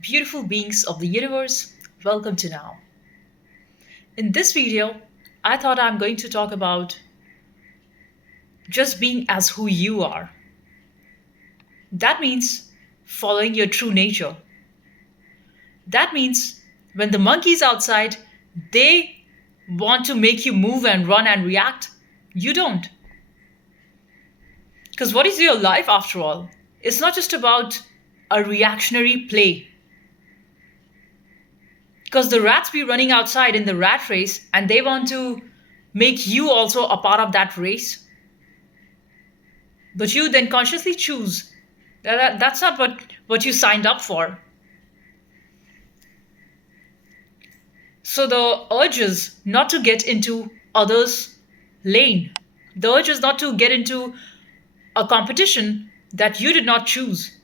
Beautiful beings of the universe, welcome to now. In this video, I thought I'm going to talk about just being as who you are. That means following your true nature. That means when the monkeys outside, they want to make you move and run and react, you don't. Because what is your life after all? It's not just about a reactionary play. Because the rats be running outside in the rat race and they want to make you also a part of that race. But you then consciously choose that's not what you signed up for. So the urge is not to get into others' lane. The urge is not to get into a competition that you did not choose.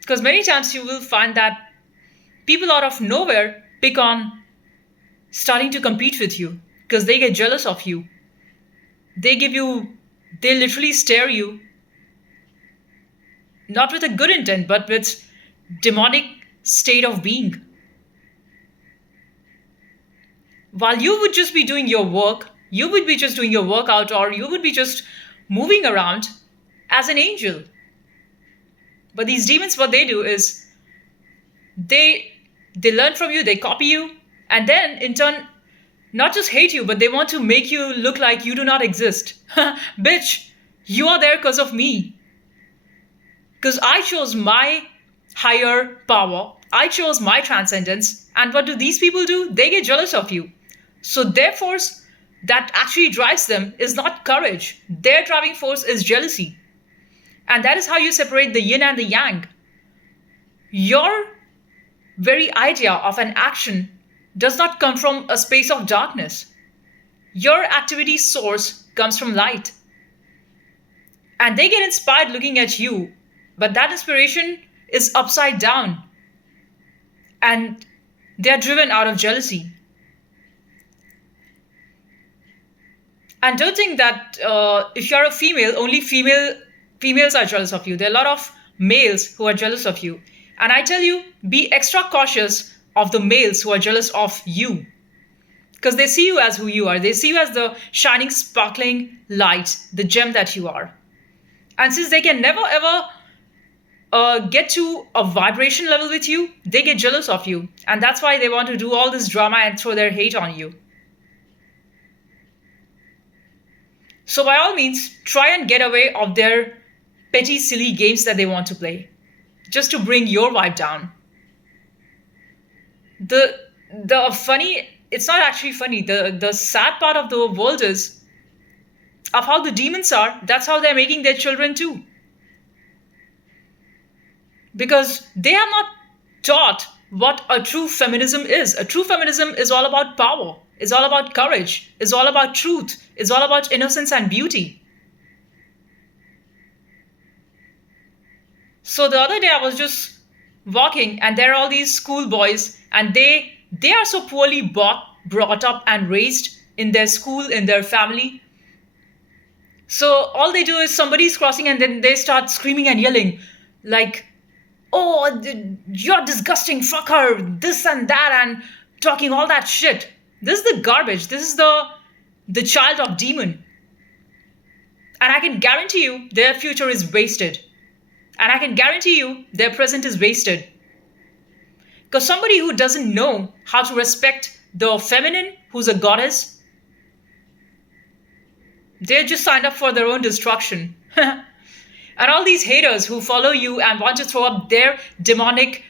Because many times you will find that people out of nowhere pick on starting to compete with you because they get jealous of you. They give you, they literally stare you, not with a good intent, but with demonic state of being. While you would just be doing your work, you would be just doing your workout, or you would be just moving around as an angel. But these demons, what they do is they learn from you, they copy you, and then in turn not just hate you, but they want to make you look like you do not exist. Bitch, you are there because of me. Because I chose my higher power, I chose my transcendence, and what do these people do? They get jealous of you. So their force that actually drives them is not courage. Their driving force is jealousy. And that is how you separate the yin and the yang. Your very idea of an action does not come from a space of darkness. Your activity source comes from light. And they get inspired looking at you, but that inspiration is upside down. And they are driven out of jealousy. And don't think that if you're a female, only females are jealous of you. There are a lot of males who are jealous of you. And I tell you, be extra cautious of the males who are jealous of you. Because they see you as who you are. They see you as the shining, sparkling light, the gem that you are. And since they can never ever get to a vibration level with you, they get jealous of you. And that's why they want to do all this drama and throw their hate on you. So by all means, try and get away of their petty, silly games that they want to play, just to bring your vibe down. The funny, it's not actually funny. The sad part of the world is of how the demons are. That's how they're making their children too, because they have not taught what a true feminism is. A true feminism is all about power, is all about courage, is all about truth, is all about innocence and beauty. So the other day I was just walking and there are all these schoolboys and they are so poorly brought up and raised in their school, in their family. So all they do is somebody's crossing and then they start screaming and yelling like, oh, you're disgusting, fuck her, this and that, and talking all that shit. This is the garbage. This is the child of demon. And I can guarantee you their future is wasted. And I can guarantee you their present is wasted. Because somebody who doesn't know how to respect the feminine, who's a goddess, they're just signed up for their own destruction. And all these haters who follow you and want to throw up their demonic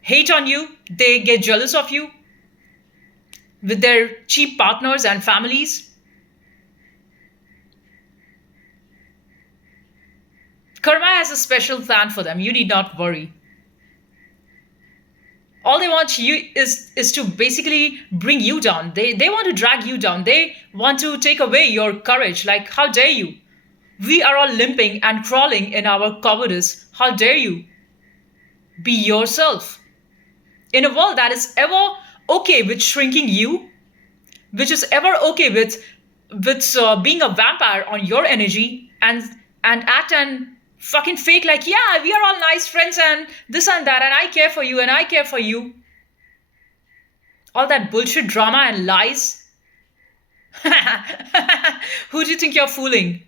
hate on you, they get jealous of you with their cheap partners and families. Karma has a special plan for them. You need not worry. All they want you is to basically bring you down. They want to drag you down. They want to take away your courage. Like, how dare you? We are all limping and crawling in our cowardice. How dare you? Be yourself. In a world that is ever okay with shrinking you, which is ever okay with being a vampire on your energy and act and fucking fake, like, yeah, we are all nice friends and this and that, and I care for you and I care for you. All that bullshit drama and lies. Who do you think you're fooling?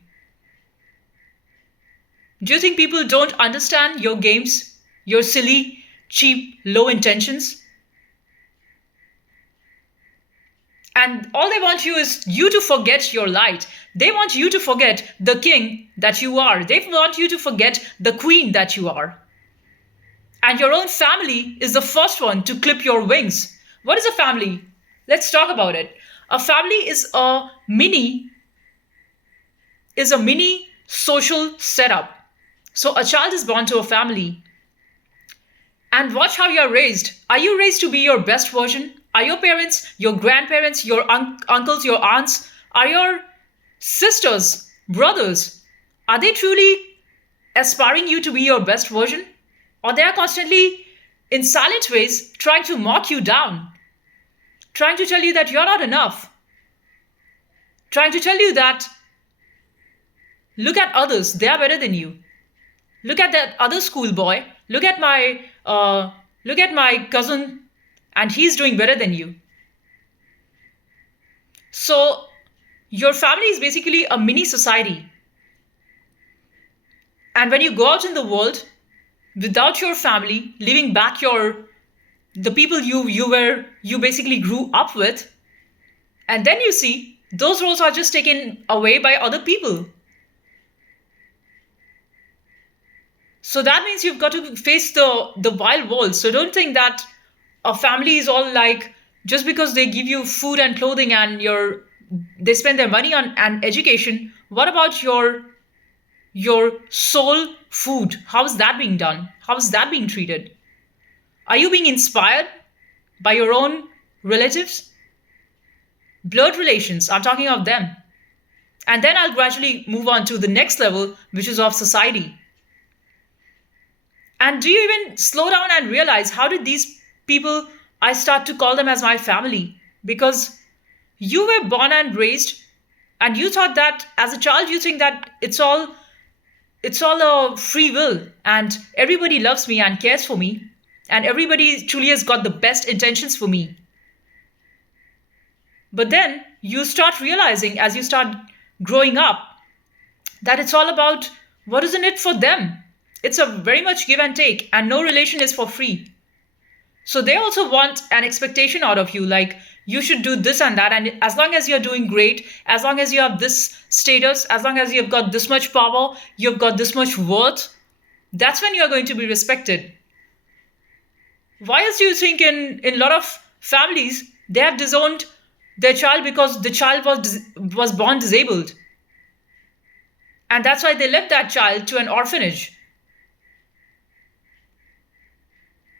Do you think people don't understand your games? Your silly, cheap, low intentions? And all they want is you to forget your light. They want you to forget the king that you are. They want you to forget the queen that you are. And your own family is the first one to clip your wings. What is a family? Let's talk about it. A family is a mini social setup. So a child is born to a family. And watch how you're raised. Are you raised to be your best version? Are your parents, your grandparents, your uncles, your aunts, are your sisters, brothers, are they truly aspiring you to be your best version? Or they are constantly, in silent ways, trying to mock you down, trying to tell you that you're not enough, trying to tell you that look at others, they are better than you. Look at that other schoolboy. Look at my cousin, and he's doing better than you. So your family is basically a mini society. And when you go out in the world without your family, leaving back the people you basically grew up with, and then you see those roles are just taken away by other people. So that means you've got to face the wild world. So don't think that a family is all like, just because they give you food and clothing and they spend their money on an education. What about your soul food? How is that being done? How is that being treated? Are you being inspired by your own relatives? Blood relations, I'm talking of them. And then I'll gradually move on to the next level, which is of society. And do you even slow down and realize how did these people, I start to call them as my family? Because you were born and raised, and you thought that as a child, you think that it's all a free will, and everybody loves me and cares for me, and everybody truly has got the best intentions for me. But then you start realizing as you start growing up that it's all about what is in it for them. It's a very much give and take, and no relation is for free. So they also want an expectation out of you, like you should do this and that. And as long as you're doing great, as long as you have this status, as long as you've got this much power, you've got this much worth, that's when you're going to be respected. Why else do you think in a lot of families, they have disowned their child because the child was born disabled? And that's why they left that child to an orphanage.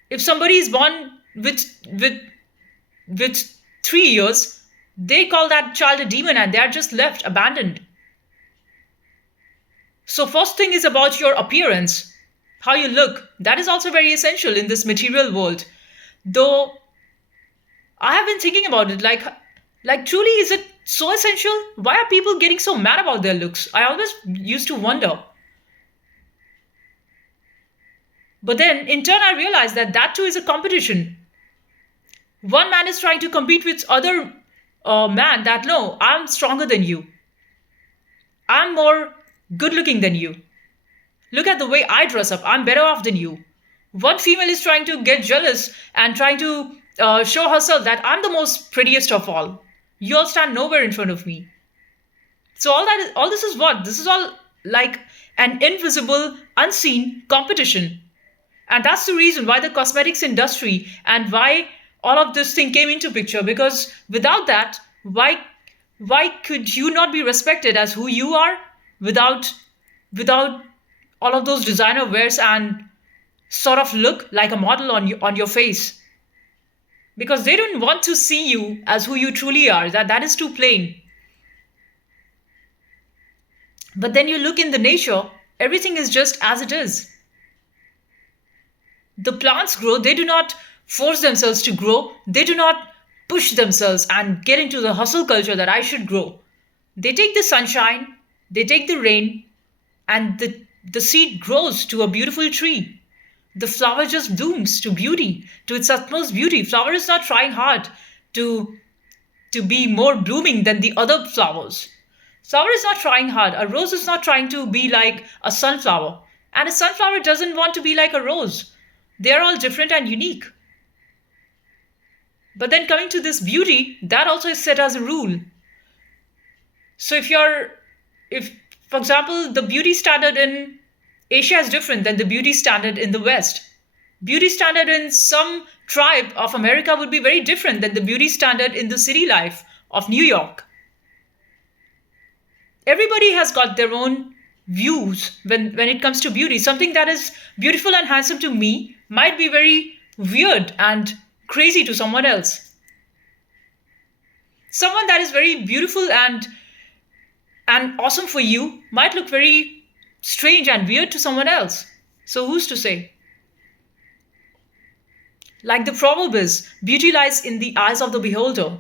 If somebody is born with 3 years, they call that child a demon and they are just left abandoned. So first thing is about your appearance, how you look. That is also very essential in this material world. Though I have been thinking about it, like truly, is it so essential? Why are people getting so mad about their looks? I always used to wonder. But then in turn, I realized that that too is a competition. One man is trying to compete with other man that no, I'm stronger than you. I'm more good looking than you. Look at the way I dress up. I'm better off than you. One female is trying to get jealous and trying to show herself that I'm the most prettiest of all. You all stand nowhere in front of me. So all this is what? This is all like an invisible, unseen competition. And that's the reason why the cosmetics industry and why all of this thing came into picture. Because without that, why could you not be respected as who you are without all of those designer wears and sort of look like a model on your face? Because they don't want to see you as who you truly are. That is too plain. But then you look in the nature, everything is just as it is. The plants grow, they do not force themselves to grow, they do not push themselves and get into the hustle culture that I should grow. They take the sunshine, they take the rain, and the seed grows to a beautiful tree. The flower just blooms to beauty, to its utmost beauty. Flower is not trying hard to to be more blooming than the other flowers. Flower is not trying hard. A rose is not trying to be like a sunflower. And a sunflower doesn't want to be like a rose. They are all different and unique. But then coming to this beauty, that also is set as a rule. So if for example, the beauty standard in Asia is different than the beauty standard in the West. Beauty standard in some tribe of America would be very different than the beauty standard in the city life of New York. Everybody has got their own views when it comes to beauty. Something that is beautiful and handsome to me might be very weird and crazy to someone else. Someone that is very beautiful and awesome for you might look very strange and weird to someone else. So who's to say? Like the proverb is, beauty lies in the eyes of the beholder.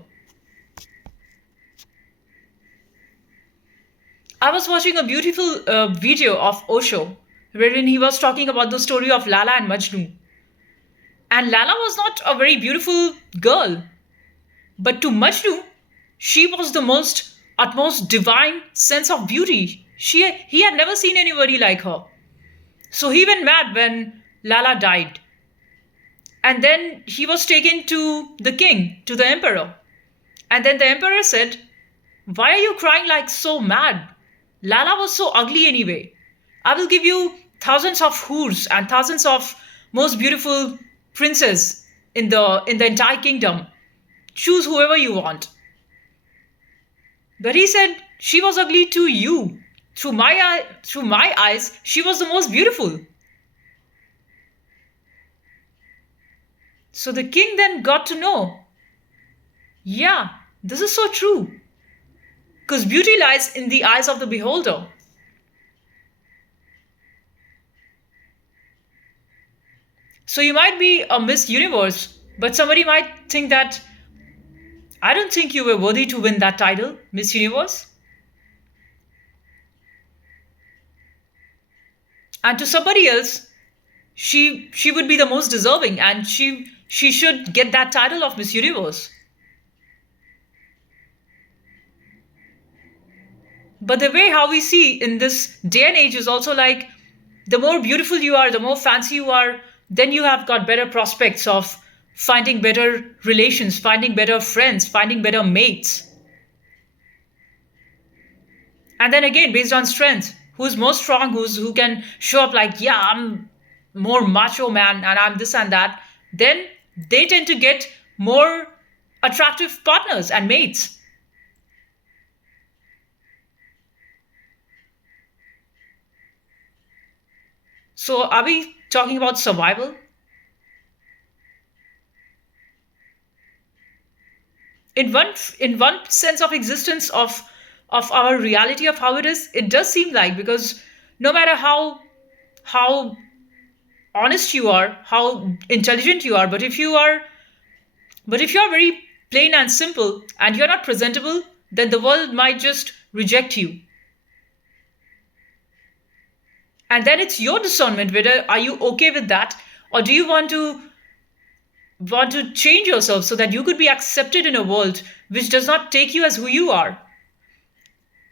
I was watching a beautiful video of Osho, wherein he was talking about the story of Lala and Majnu. And Lala was not a very beautiful girl, but to Majnu, she was the most utmost divine sense of beauty. He had never seen anybody like her. So he went mad when Lala died. And then he was taken to the king, to the emperor. And then the emperor said, "Why are you crying like so mad? Lala was so ugly anyway. I will give you thousands of hoods and thousands of most beautiful princes in the entire kingdom. Choose whoever you want." But he said, "She was ugly to you. Through my eyes, she was the most beautiful." So the king then got to know, yeah, this is so true. Because beauty lies in the eyes of the beholder. So you might be a Miss Universe, but somebody might think that, "I don't think you were worthy to win that title, Miss Universe." And to somebody else, she would be the most deserving, and she should get that title of Miss Universe. But the way how we see in this day and age is also like, the more beautiful you are, the more fancy you are, then you have got better prospects of finding better relations, finding better friends, finding better mates. And then again, based on strength, who's more strong, who can show up like, yeah, I'm more macho man and I'm this and that, then they tend to get more attractive partners and mates. So are we talking about survival? In one sense of existence of our reality of how it is, it does seem like, because no matter how honest you are, how intelligent you are, but if you are very plain and simple and you're not presentable, then the world might just reject you. And then it's your discernment whether are you okay with that, or do you want to change yourself so that you could be accepted in a world which does not take you as who you are.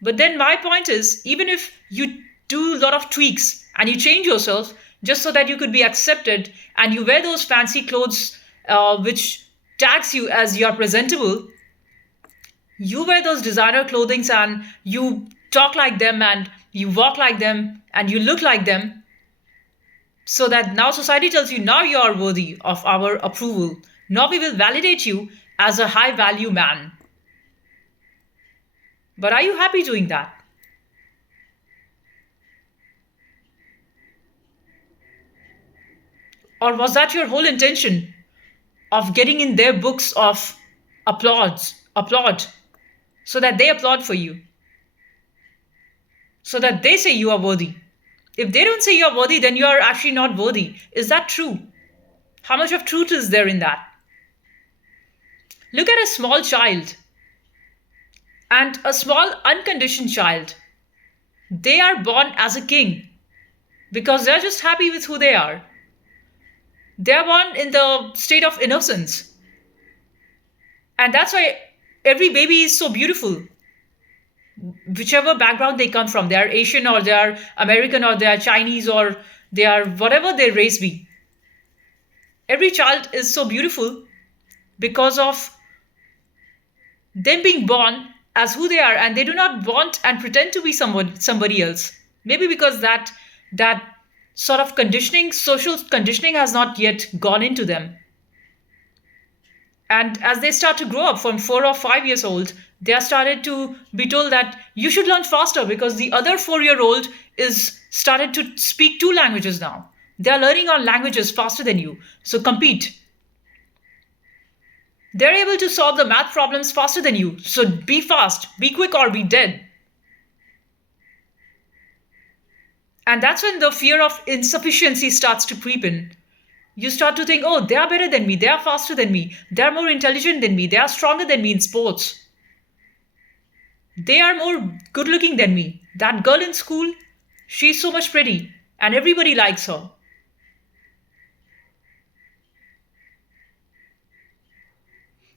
But then my point is, even if you do a lot of tweaks and you change yourself just so that you could be accepted, and you wear those fancy clothes which tags you as you are presentable, you wear those designer clothings and you talk like them and you walk like them and you look like them, so that now society tells you, now you are worthy of our approval. Now we will validate you as a high value man. But are you happy doing that? Or was that your whole intention of getting in their books of applaud, so that they applaud for you, so that they say you are worthy? If they don't say you are worthy, then you are actually not worthy. Is that true? How much of truth is there in that? Look at a small child and a small unconditioned child. They are born as a king. because they're just happy with who they are. They're born in the state of innocence. And that's why every baby is so beautiful, whichever background they come from. They are Asian, or they are American, or they are Chinese, or they are whatever their race be. Every child is so beautiful because of them being born as who they are, and they do not want and pretend to be somebody else. Maybe because that sort of conditioning, social conditioning, has not yet gone into them. And as they start to grow up from 4 or 5 years old, they are started to be told that you should learn faster because the other 4 year old is started to speak two languages now. They are learning on languages faster than you. So compete. They're able to solve the math problems faster than you. So be fast, be quick, or be dead. And that's when the fear of insufficiency starts to creep in. You start to think, oh, they are better than me, they are faster than me, they are more intelligent than me, they are stronger than me in sports, they are more good looking than me. That girl in school, she's so much pretty, and everybody likes her.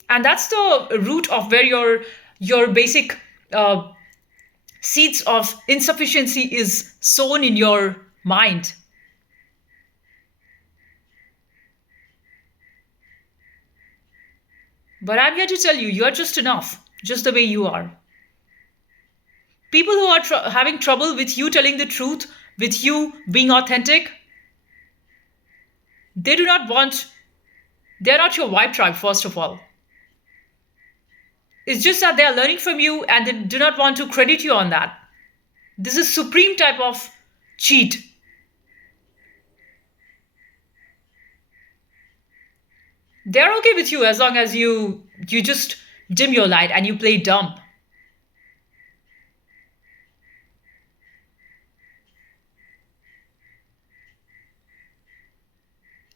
And that's the root of where your basic uh, seeds of insufficiency is sown in your mind. But I'm here to tell you, you're just enough, just the way you are. People who are having trouble with you telling the truth, with you being authentic, they do not want, they're not your vibe tribe, first of all. It's just that they are learning from you and they do not want to credit you on that. This is supreme type of cheat. They're okay with you as long as you just dim your light and you play dumb.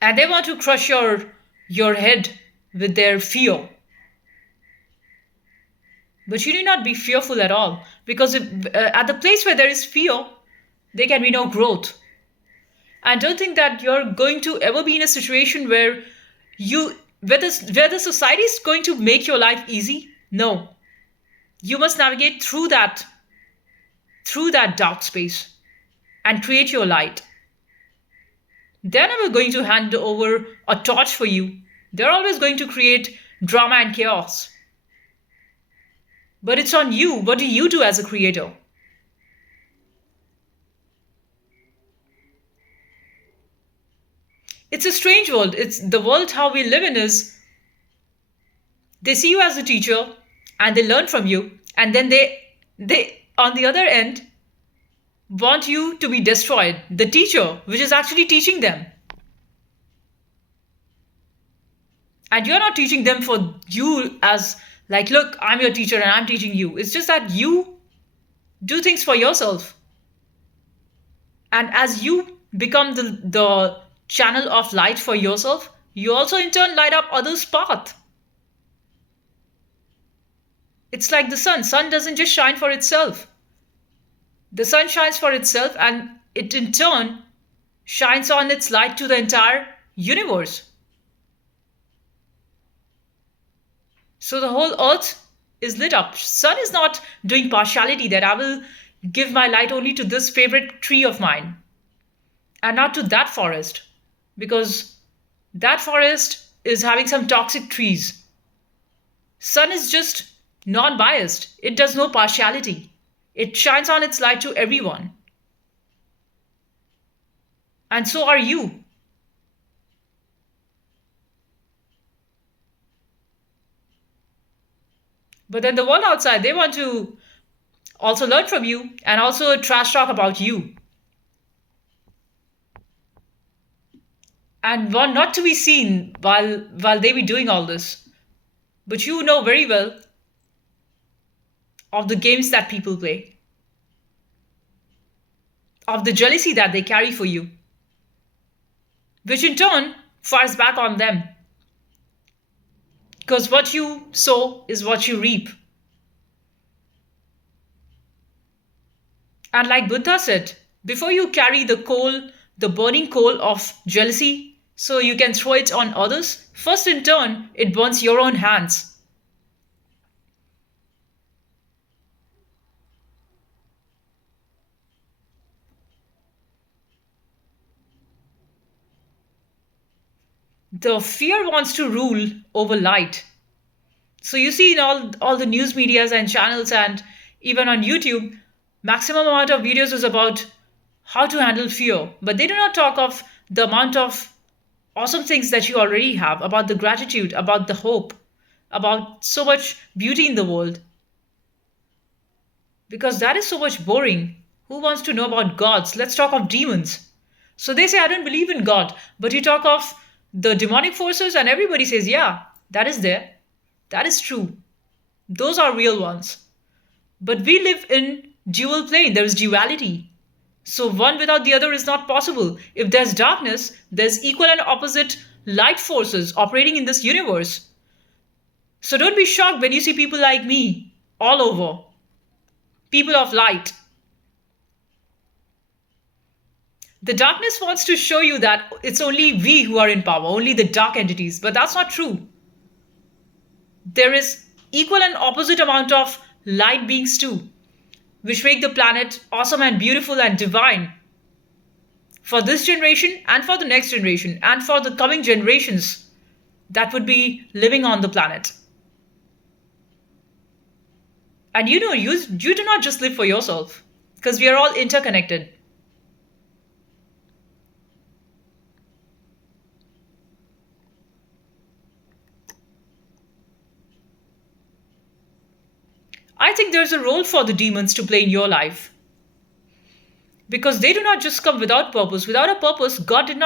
And they want to crush your head with their fear. But you need not be fearful at all, because at the place where there is fear, there can be no growth. And don't think that you're going to ever be in a situation where the society is going to make your life easy. No, you must navigate through that dark space and create your light. They're never going to hand over a torch for you. They're always going to create drama and chaos. But it's on you. What do you do as a creator? It's a strange world. It's the world how we live in is they see you as a teacher and they learn from you, and then they on the other end want you to be destroyed. The teacher, which is actually teaching them. And you're not teaching them for you as like, look, I'm your teacher and I'm teaching you. It's just that you do things for yourself. And as you become the channel of light for yourself, you also in turn light up others' path. It's like the sun. Sun doesn't just shine for itself. The sun shines for itself and it in turn shines on its light to the entire universe. So the whole earth is lit up. Sun is not doing partiality that I will give my light only to this favorite tree of mine and not to that forest, because that forest is having some toxic trees. Sun is just non-biased. It does no partiality. It shines on its light to everyone. And so are you. But then the world outside, they want to also learn from you and also trash talk about you. And want not to be seen while they be doing all this. But you know very well of the games that people play, of the jealousy that they carry for you, which in turn fires back on them. Because what you sow is what you reap. And like Buddha said, Before you carry the coal, the burning coal of jealousy, so you can throw it on others, first in turn, it burns your own hands. The fear wants to rule over light. So you see in all the news medias and channels and even on YouTube, maximum amount of videos is about how to handle fear. But they do not talk of the amount of awesome things that you already have, about the gratitude, about the hope, about so much beauty in the world. Because that is so much boring. Who wants to know about gods? Let's talk of demons. So they say, I don't believe in God. But you talk of the demonic forces, and everybody says, yeah, that is there. That is true. Those are real ones. But we live in dual plane, there is duality. So one without the other is not possible. If there's darkness, there's equal and opposite light forces operating in this universe. So don't be shocked when you see people like me all over, people of light. The darkness wants to show you that it's only we who are in power, only the dark entities, but that's not true. There is equal and opposite amount of light beings too, which make the planet awesome and beautiful and divine for this generation and for the next generation and for the coming generations that would be living on the planet. And you do not just live for yourself, because we are all interconnected. I think there's a role for the demons to play in your life, because they do not just come without purpose. Without a purpose, God would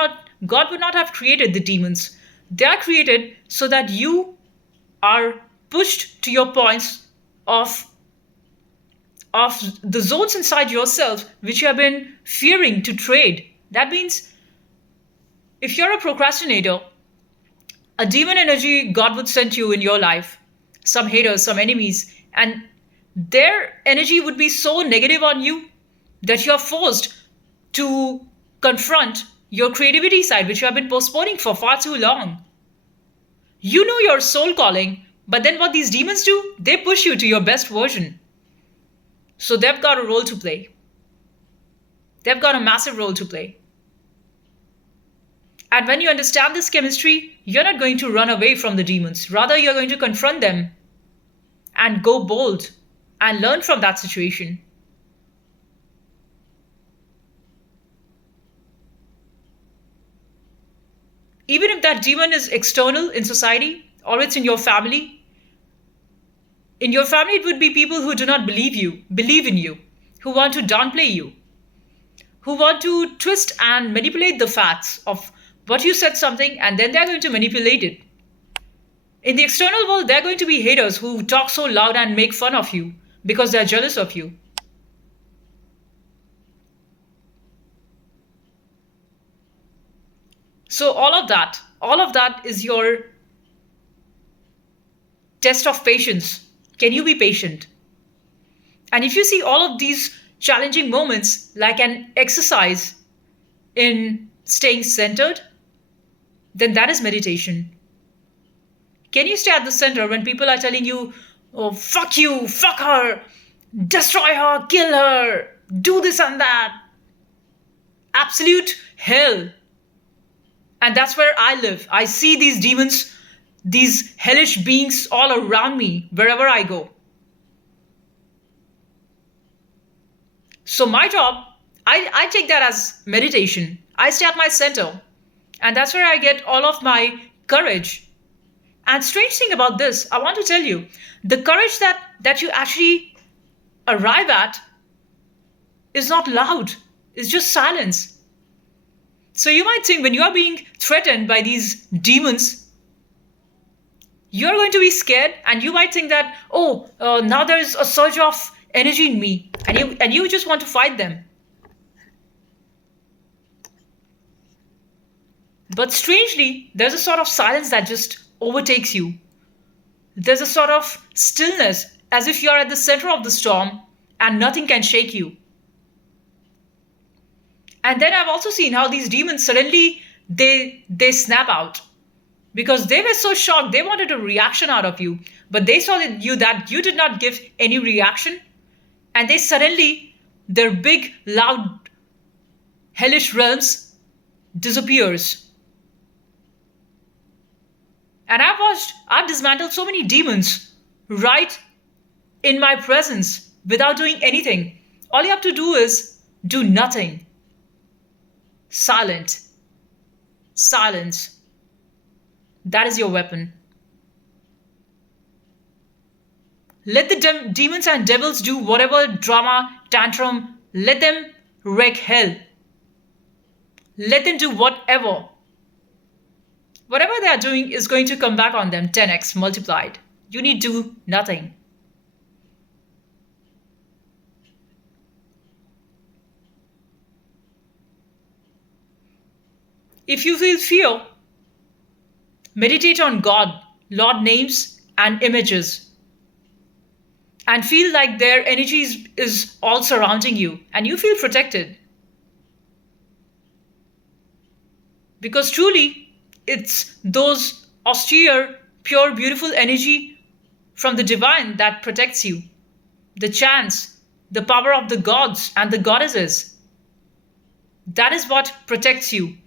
not have created the demons. They are created so that you are pushed to your points of the zones inside yourself which you have been fearing to trade. That means if you're a procrastinator, a demon energy God would send you in your life, some haters, some enemies, and their energy would be so negative on you that you're forced to confront your creativity side, which you have been postponing for far too long. You know your soul calling, but then what these demons do, they push you to your best version. So they've got a role to play. They've got a massive role to play. And when you understand this chemistry, you're not going to run away from the demons. Rather, you're going to confront them and go bold and learn from that situation. Even if that demon is external in society or it's in your family it would be people who do not believe in you, who want to downplay you, who want to twist and manipulate the facts of what you said something, and then they're going to manipulate it. In the external world, they're going to be haters who talk so loud and make fun of you because they're jealous of you. So all of that is your test of patience. Can you be patient? And if you see all of these challenging moments like an exercise in staying centered, then that is meditation. Can you stay at the center when people are telling you, oh, fuck you, fuck her, destroy her, kill her, do this and that? Absolute hell. And that's where I live. I see these demons, these hellish beings all around me wherever I go. So my job, I take that as meditation. I stay at my center. And that's where I get all of my courage. And strange thing about this, I want to tell you, the courage that you actually arrive at is not loud. It's just silence. So you might think when you are being threatened by these demons, you're going to be scared, and you might think that, oh, now there is a surge of energy in me, and you just want to fight them. But strangely, there's a sort of silence that just overtakes you. There's a sort of stillness, as if you're at the center of the storm and nothing can shake you. And then I've also seen how these demons suddenly they snap out because they were so shocked. They wanted a reaction out of you, but they saw that you did not give any reaction, and they suddenly their big loud hellish realms disappears. And I've dismantled so many demons right in my presence without doing anything. All you have to do is do nothing. Silent. Silence. That is your weapon. Let the demons and devils do whatever drama, tantrum, let them wreak hell. Let them do whatever. Whatever they are doing is going to come back on them 10x multiplied. You need do nothing. If you feel fear, meditate on God, Lord names, and images, and feel like their energy is all surrounding you, and you feel protected. Because truly, it's those austere, pure, beautiful energy from the divine that protects you. The chants, the power of the gods and the goddesses. That is what protects you.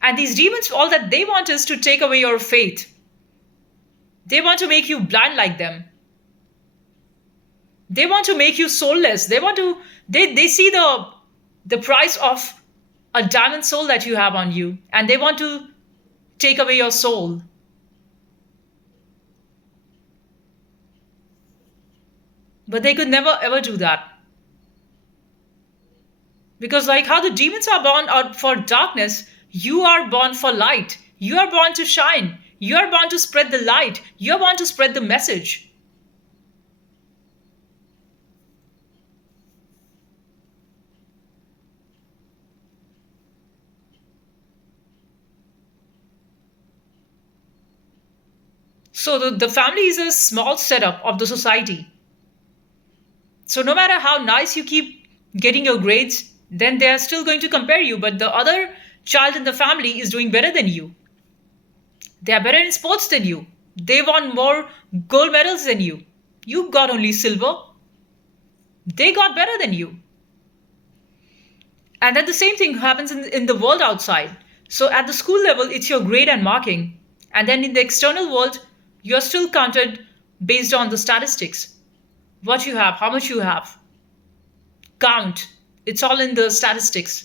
And these demons, all that they want is to take away your faith. They want to make you blind like them. They want to make you soulless. They see the price of a diamond soul that you have on you, and they want to take away your soul. But they could never ever do that. Because, like how the demons are born out for darkness, you are born for light. You are born to shine. You are born to spread the light. You are born to spread the message. So, the family is a small setup of the society. So, no matter how nice you keep getting your grades, then they are still going to compare you. But the other child in the family is doing better than you. They are better in sports than you. They won more gold medals than you. You got only silver. They got better than you. And then the same thing happens in the world outside. So at the school level, it's your grade and marking. And then in the external world, you're still counted based on the statistics. What you have, how much you have. Count. It's all in the statistics.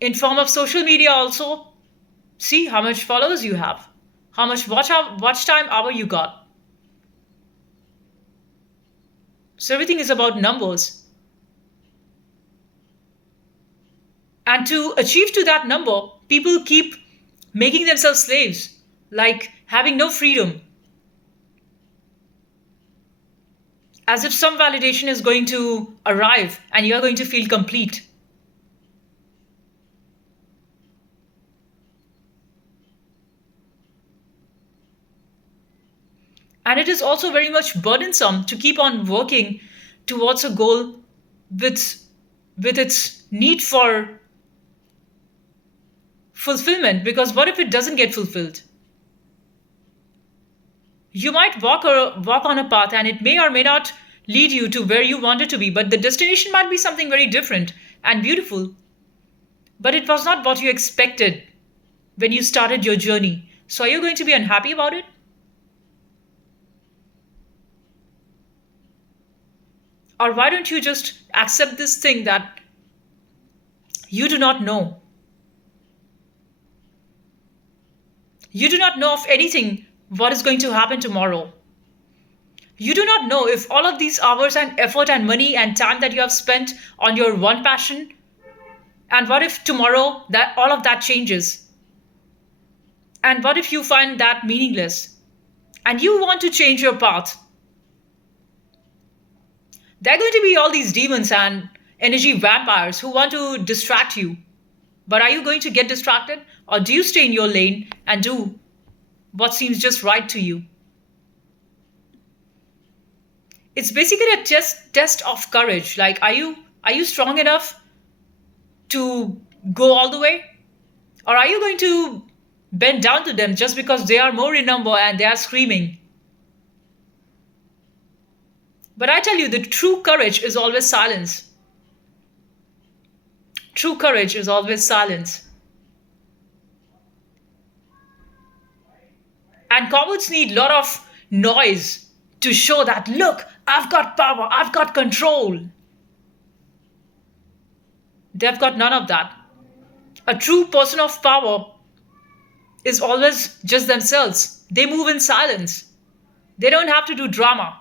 In form of social media also, see how much followers you have, how much watch time hour you got. So everything is about numbers. And to achieve to that number, people keep making themselves slaves, like having no freedom. As if some validation is going to arrive and you're going to feel complete. And it is also very much burdensome to keep on working towards a goal with, with its need for fulfillment. Because what if it doesn't get fulfilled? You might walk on a path and it may or may not lead you to where you wanted to be, but the destination might be something very different and beautiful. But it was not what you expected when you started your journey. So are you going to be unhappy about it? Or why don't you just accept this thing that you do not know? You do not know of anything what is going to happen tomorrow. You do not know if all of these hours and effort and money and time that you have spent on your one passion, and what if tomorrow that all of that changes? And what if you find that meaningless? And you want to change your path? There are going to be all these demons and energy vampires who want to distract you. But are you going to get distracted? Or do you stay in your lane and do what seems just right to you? It's basically a test of courage. Like, are you strong enough to go all the way? Or are you going to bend down to them just because they are more in number and they are screaming? But I tell you, the true courage is always silence. True courage is always silence. And cowards need a lot of noise to show that, look, I've got power, I've got control. They've got none of that. A true person of power is always just themselves. They move in silence. They don't have to do drama.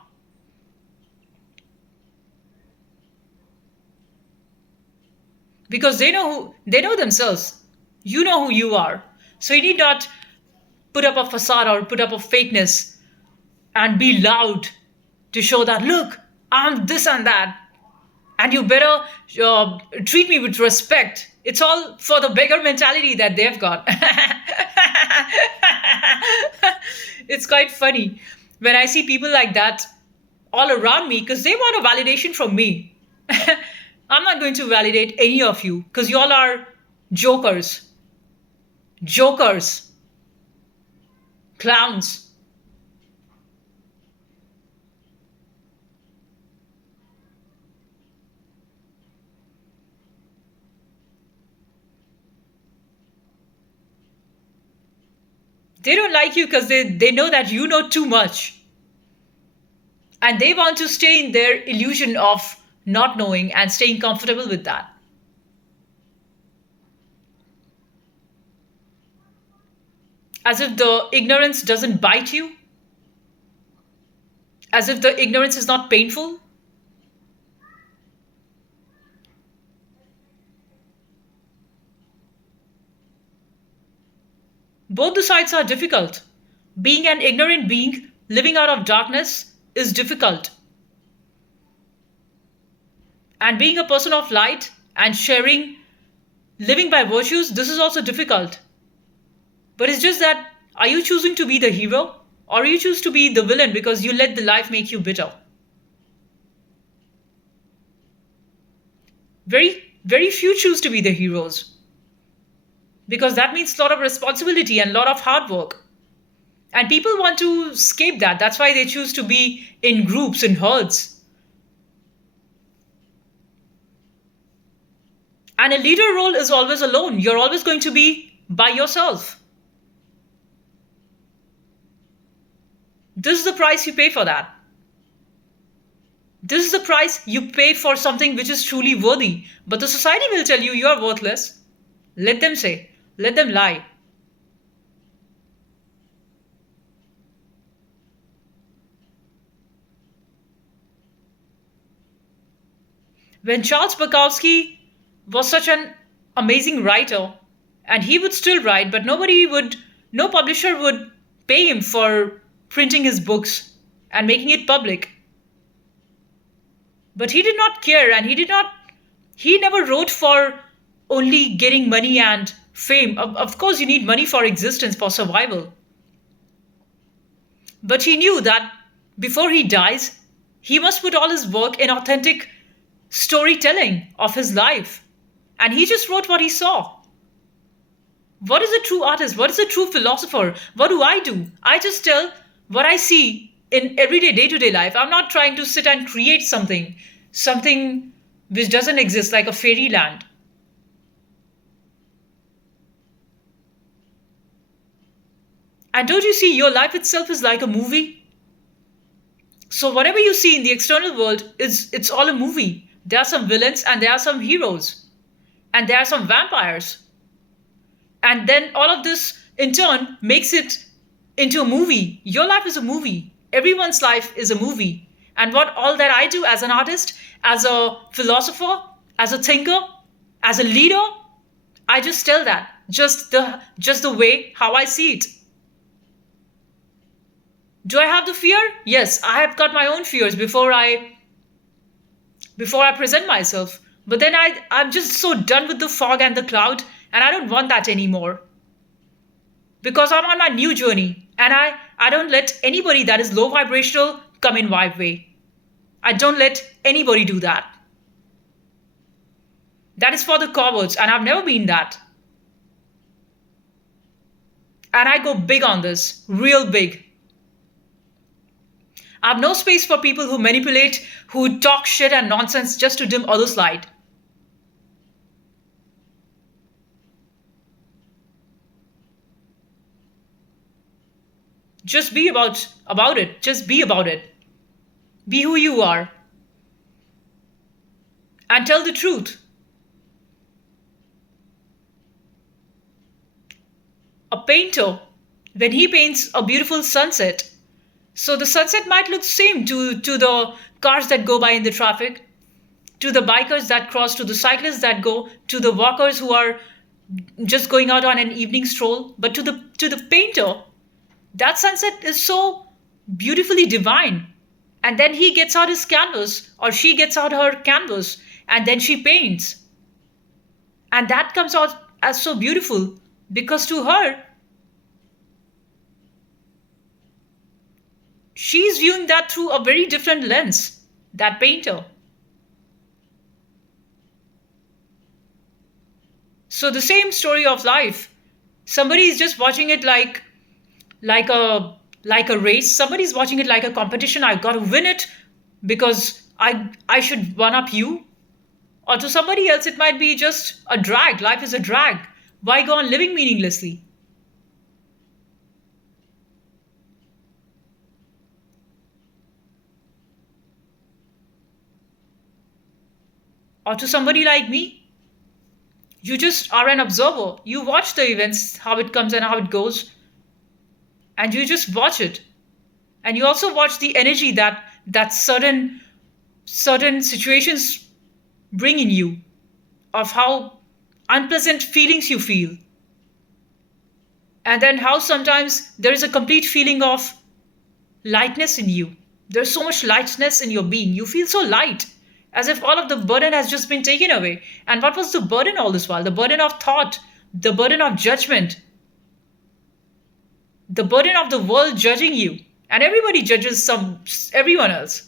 Because they know themselves. You know who you are. So you need not put up a facade or put up a fakeness and be loud to show that, look, I'm this and that, and you better treat me with respect. It's all for the beggar mentality that they've got. It's quite funny when I see people like that all around me because they want a validation from me. I'm not going to validate any of you because you all are jokers, jokers, clowns. They don't like you because they know that you know too much. And they want to stay in their illusion of not knowing and staying comfortable with that. As if the ignorance doesn't bite you, as if the ignorance is not painful. Both the sides are difficult. Being an ignorant being living out of darkness is difficult. And being a person of light and sharing, living by virtues, this is also difficult. But it's just that, are you choosing to be the hero? Or you choose to be the villain because you let the life make you bitter? Very few choose to be the heroes. Because that means a lot of responsibility and a lot of hard work. And people want to escape that. That's why they choose to be in groups, in herds. And a leader role is always alone. You're always going to be by yourself. This is the price you pay for that. This is the price you pay for something which is truly worthy. But the society will tell you you are worthless. Let them say, let them lie. When Charles Bukowski was such an amazing writer, and he would still write, but no publisher would pay him for printing his books and making it public. But he did not care, and he never wrote for only getting money and fame. Of course, you need money for existence, for survival. But he knew that before he dies, he must put all his work in authentic storytelling of his life. And he just wrote what he saw. What is a true artist? What is a true philosopher? What do? I just tell what I see in everyday day to day life. I'm not trying to sit and create something which doesn't exist like a fairyland. And don't you see, your life itself is like a movie? So whatever you see in the external world it's all a movie. There are some villains and there are some heroes. And there are some vampires. And then all of this in turn makes it into a movie. Your life is a movie. Everyone's life is a movie. And what all that I do as an artist, as a philosopher, as a thinker, as a leader, I just tell that. Just the way how I see it. Do I have the fear? Yes, I have got my own fears before I present myself. But then I'm just so done with the fog and the cloud, and I don't want that anymore. Because I'm on my new journey, and I don't let anybody that is low vibrational come in my way. I don't let anybody do that. That is for the cowards, and I've never been that. And I go big on this, real big. I have no space for people who manipulate, who talk shit and nonsense just to dim others' light. Just be about it. Just be about it. Be who you are and tell the truth. A painter, when he paints a beautiful sunset, so the sunset might look same to the cars that go by in the traffic, to the bikers that cross, to the cyclists that go, to the walkers who are just going out on an evening stroll. But to the painter, that sunset is so beautifully divine. And then he gets out his canvas, or she gets out her canvas, and then she paints. And that comes out as so beautiful because to her, she's viewing that through a very different lens, that painter. So the same story of life. Somebody is just watching it like a race. Somebody's watching it like a competition. I got to win it because I should one up you. Or to somebody else, it might be just a drag. Life is a drag. Why go on living meaninglessly? Or to somebody like me, you just are an observer. You watch the events, how it comes and how it goes, and you just watch it. And you also watch the energy that certain situations bring in you, of how unpleasant feelings you feel, and then how sometimes there is a complete feeling of lightness in you. There's so much lightness in your being. You feel so light, as if all of the burden has just been taken away. And what was the burden all this while? The burden of thought, the burden of judgment, the burden of the world judging you. And everybody judges everyone else.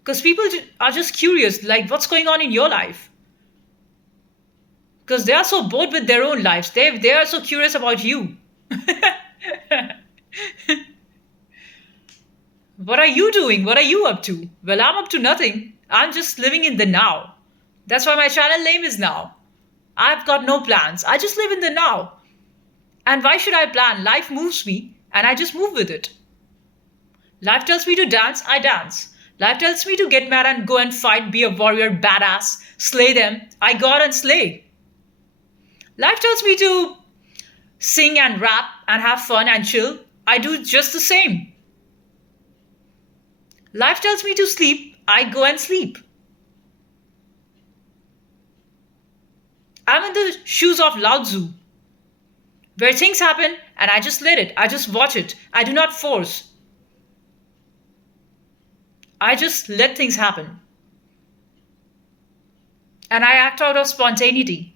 Because people are just curious, like, what's going on in your life? Because they are so bored with their own lives. They are so curious about you. What are you doing? What are you up to? Well, I'm up to nothing. I'm just living in the now. That's why my channel name is Now. I've got no plans. I just live in the now. And why should I plan? Life moves me, and I just move with it. Life tells me to dance, I dance. Life tells me to get mad and go and fight, be a warrior, badass, slay them. I go out and slay. Life tells me to sing and rap and have fun and chill. I do just the same. Life tells me to sleep. I go and sleep. I'm in the shoes of Lao Tzu, where things happen and I just let it. I just watch it. I do not force. I just let things happen. And I act out of spontaneity.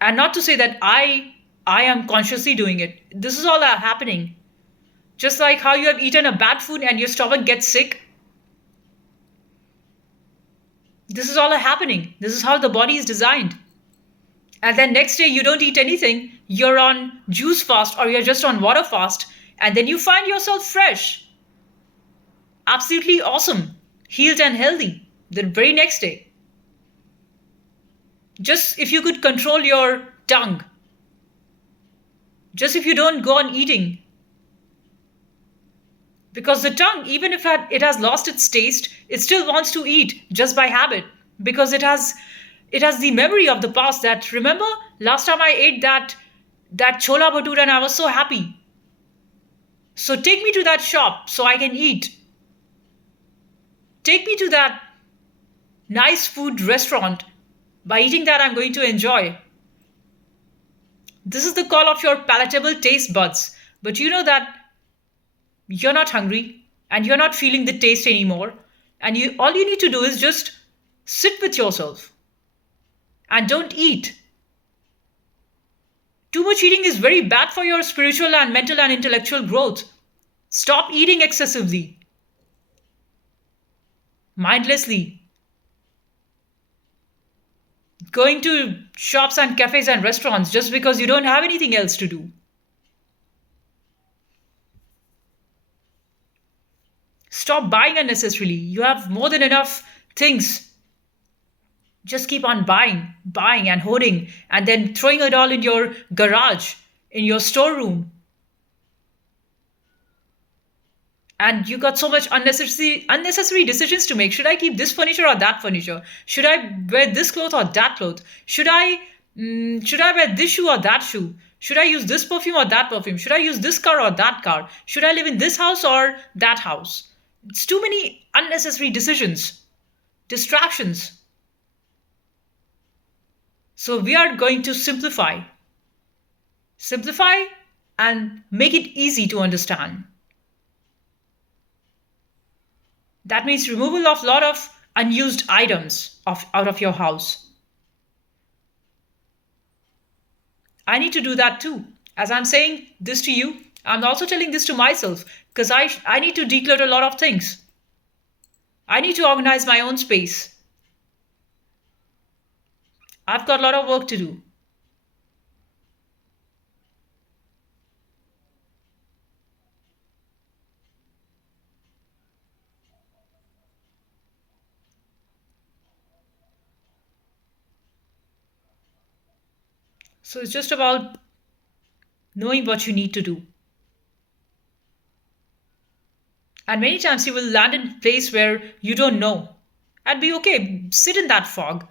And not to say that I am consciously doing it. This is all happening. Just like how you have eaten a bad food and your stomach gets sick. This is all happening. This is how the body is designed. And then next day you don't eat anything. You're on juice fast or you're just on water fast. And then you find yourself fresh. Absolutely awesome. Healed and healthy. The very next day. Just if you could control your tongue. Just if you don't go on eating. Because the tongue, even if it has lost its taste, it still wants to eat just by habit. Because it has the memory of the past that, remember, last time I ate that chola bhatura and I was so happy. So take me to that shop so I can eat. Take me to that nice food restaurant. By eating that, I'm going to enjoy. This is the call of your palatable taste buds. But you know that you're not hungry and you're not feeling the taste anymore. And all you need to do is just sit with yourself and don't eat. Too much eating is very bad for your spiritual and mental and intellectual growth. Stop eating excessively, mindlessly, going to shops and cafes and restaurants just because you don't have anything else to do. Stop buying unnecessarily. You have more than enough things. Just keep on buying, buying and hoarding, and then throwing it all in your garage, in your storeroom. And you got so much unnecessary decisions to make. Should I keep this furniture or that furniture? Should I wear this cloth or that cloth? Should I wear this shoe or that shoe? Should I use this perfume or that perfume? Should I use this car or that car? Should I live in this house or that house? It's too many unnecessary decisions, distractions. So we are going to simplify and make it easy to understand. That means removal of lot of unused items out of your house. I need to do that too. As I'm saying this to you, I'm also telling this to myself because I need to declutter a lot of things. I need to organize my own space. I've got a lot of work to do. So it's just about knowing what you need to do. And many times you will land in a place where you don't know. And be okay, sit in that fog.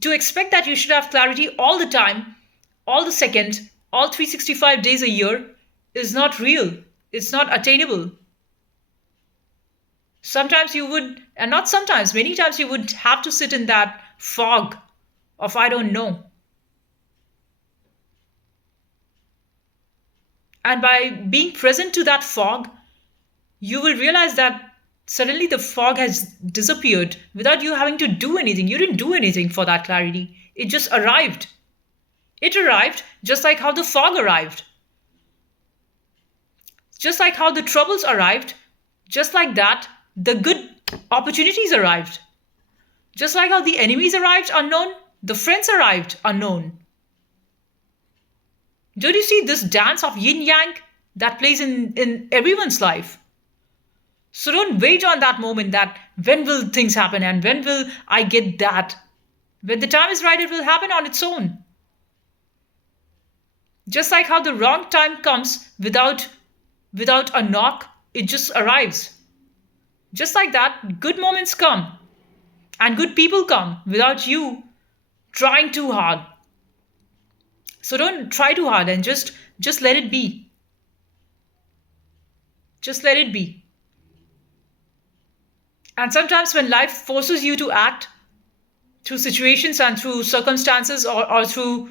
To expect that you should have clarity all the time, all the second, all 365 days a year is not real. It's not attainable. Sometimes you would, and not sometimes, many times you would have to sit in that fog of I don't know. And by being present to that fog, you will realize that suddenly the fog has disappeared without you having to do anything. You didn't do anything for that clarity, it just arrived. It arrived just like how the fog arrived, just like how the troubles arrived, just like that, the good opportunities arrived. Just like how the enemies arrived unknown, the friends arrived unknown. Don't you see this dance of yin yang that plays in everyone's life? So don't wait on that moment that when will things happen and when will I get that. When the time is right, it will happen on its own. Just like how the wrong time comes without a knock, it just arrives. Just like that, good moments come and good people come without you trying too hard. So don't try too hard and just let it be. Just let it be. And sometimes when life forces you to act through situations and through circumstances or through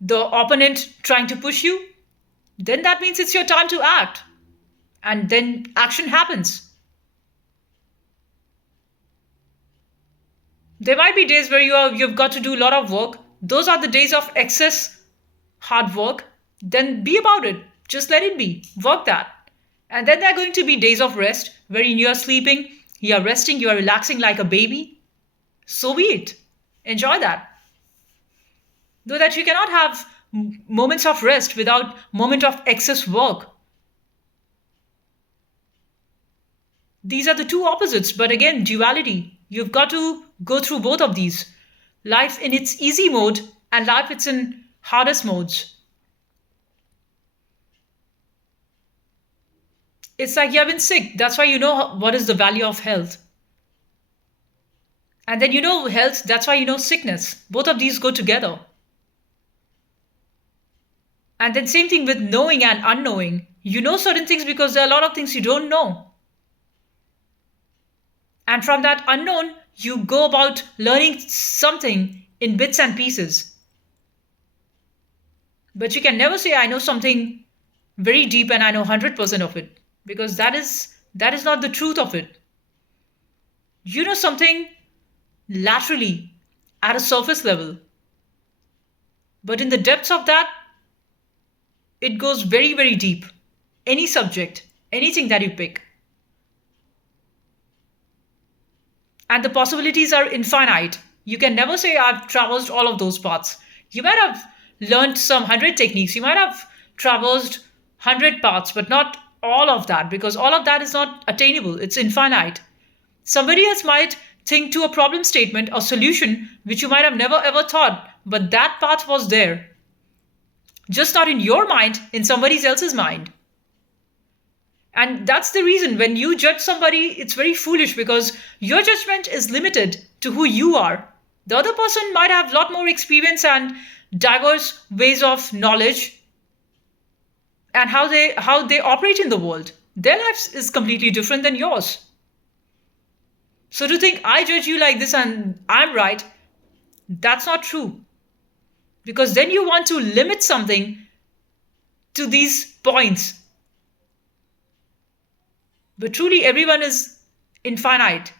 the opponent trying to push you, then that means it's your time to act. And then action happens. There might be days where you've got to do a lot of work. Those are the days of excess hard work. Then be about it. Just let it be. Work that. And then there are going to be days of rest wherein you are sleeping, you are resting, you are relaxing like a baby. So be it. Enjoy that. Though that you cannot have moments of rest without moment of excess work. These are the two opposites, but again, duality. You've got to go through both of these. Life in its easy mode and life it's in hardest modes. It's like you have been sick. That's why you know what is the value of health. And then you know health, that's why you know sickness. Both of these go together. And then same thing with knowing and unknowing. You know certain things because there are a lot of things you don't know. And from that unknown, you go about learning something in bits and pieces. But you can never say, I know something very deep and I know 100% of it. Because that is not the truth of it. You know something laterally at a surface level. But in the depths of that, it goes very, very deep. Any subject, anything that you pick. And the possibilities are infinite. You can never say, I've traversed all of those paths. You might have learned some 100 techniques, you might have traversed 100 paths, but not all of that, because all of that is not attainable, it's infinite. Somebody else might think to a problem statement or solution which you might have never ever thought, but that path was there. Just not in your mind, in somebody else's mind. And that's the reason when you judge somebody, it's very foolish because your judgment is limited to who you are. The other person might have a lot more experience and diverse ways of knowledge and how they operate in the world. Their life is completely different than yours. So to think I judge you like this and I'm right, that's not true. Because then you want to limit something to these points. But truly, everyone is infinite.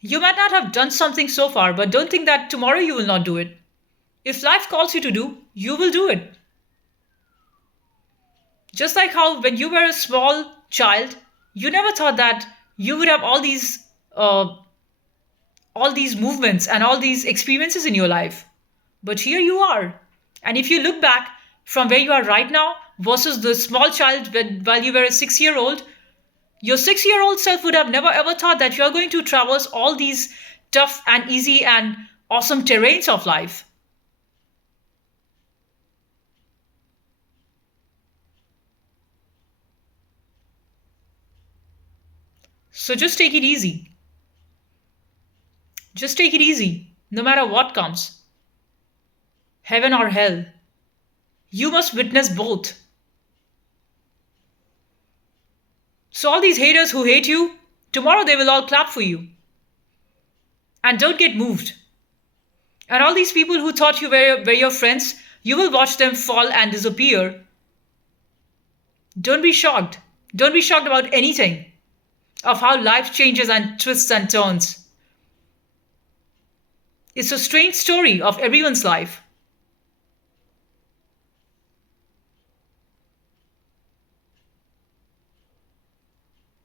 You might not have done something so far, but don't think that tomorrow you will not do it. If life calls you to do, you will do it. Just like how when you were a small child, you never thought that you would have uh, all these movements and all these experiences in your life. But here you are. And if you look back from where you are right now versus the small child while you were a 6-year old, your 6-year old self would have never ever thought that you are going to traverse all these tough and easy and awesome terrains of life. So just take it easy. Just take it easy, no matter what comes, heaven or hell. You must witness both. So, all these haters who hate you, tomorrow they will all clap for you. And don't get moved. And all these people who thought you were your friends, you will watch them fall and disappear. Don't be shocked. Don't be shocked about anything of how life changes and twists and turns. It's a strange story of everyone's life.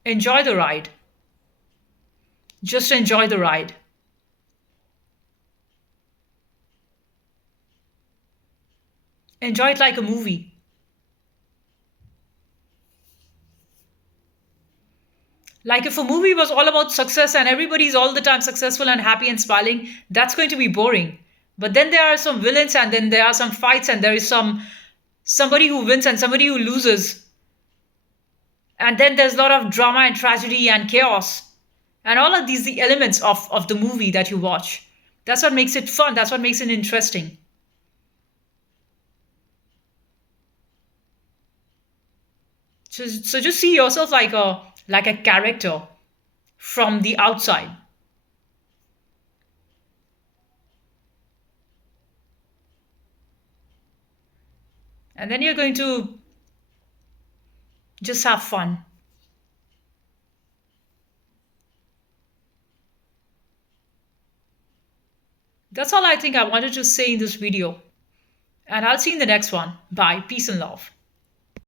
Enjoy the ride. Just enjoy the ride. Enjoy it like a movie. Like if a movie was all about success and everybody's all the time successful and happy and smiling, that's going to be boring. But then there are some villains and then there are some fights and there is somebody who wins and somebody who loses. And then there's a lot of drama and tragedy and chaos. And all of these the elements of the movie that you watch. That's what makes it fun. That's what makes it interesting. So just see yourself like a character from the outside. And then you're going to just have fun. That's all I think I wanted to say in this video. And I'll see you in the next one. Bye. Peace and love.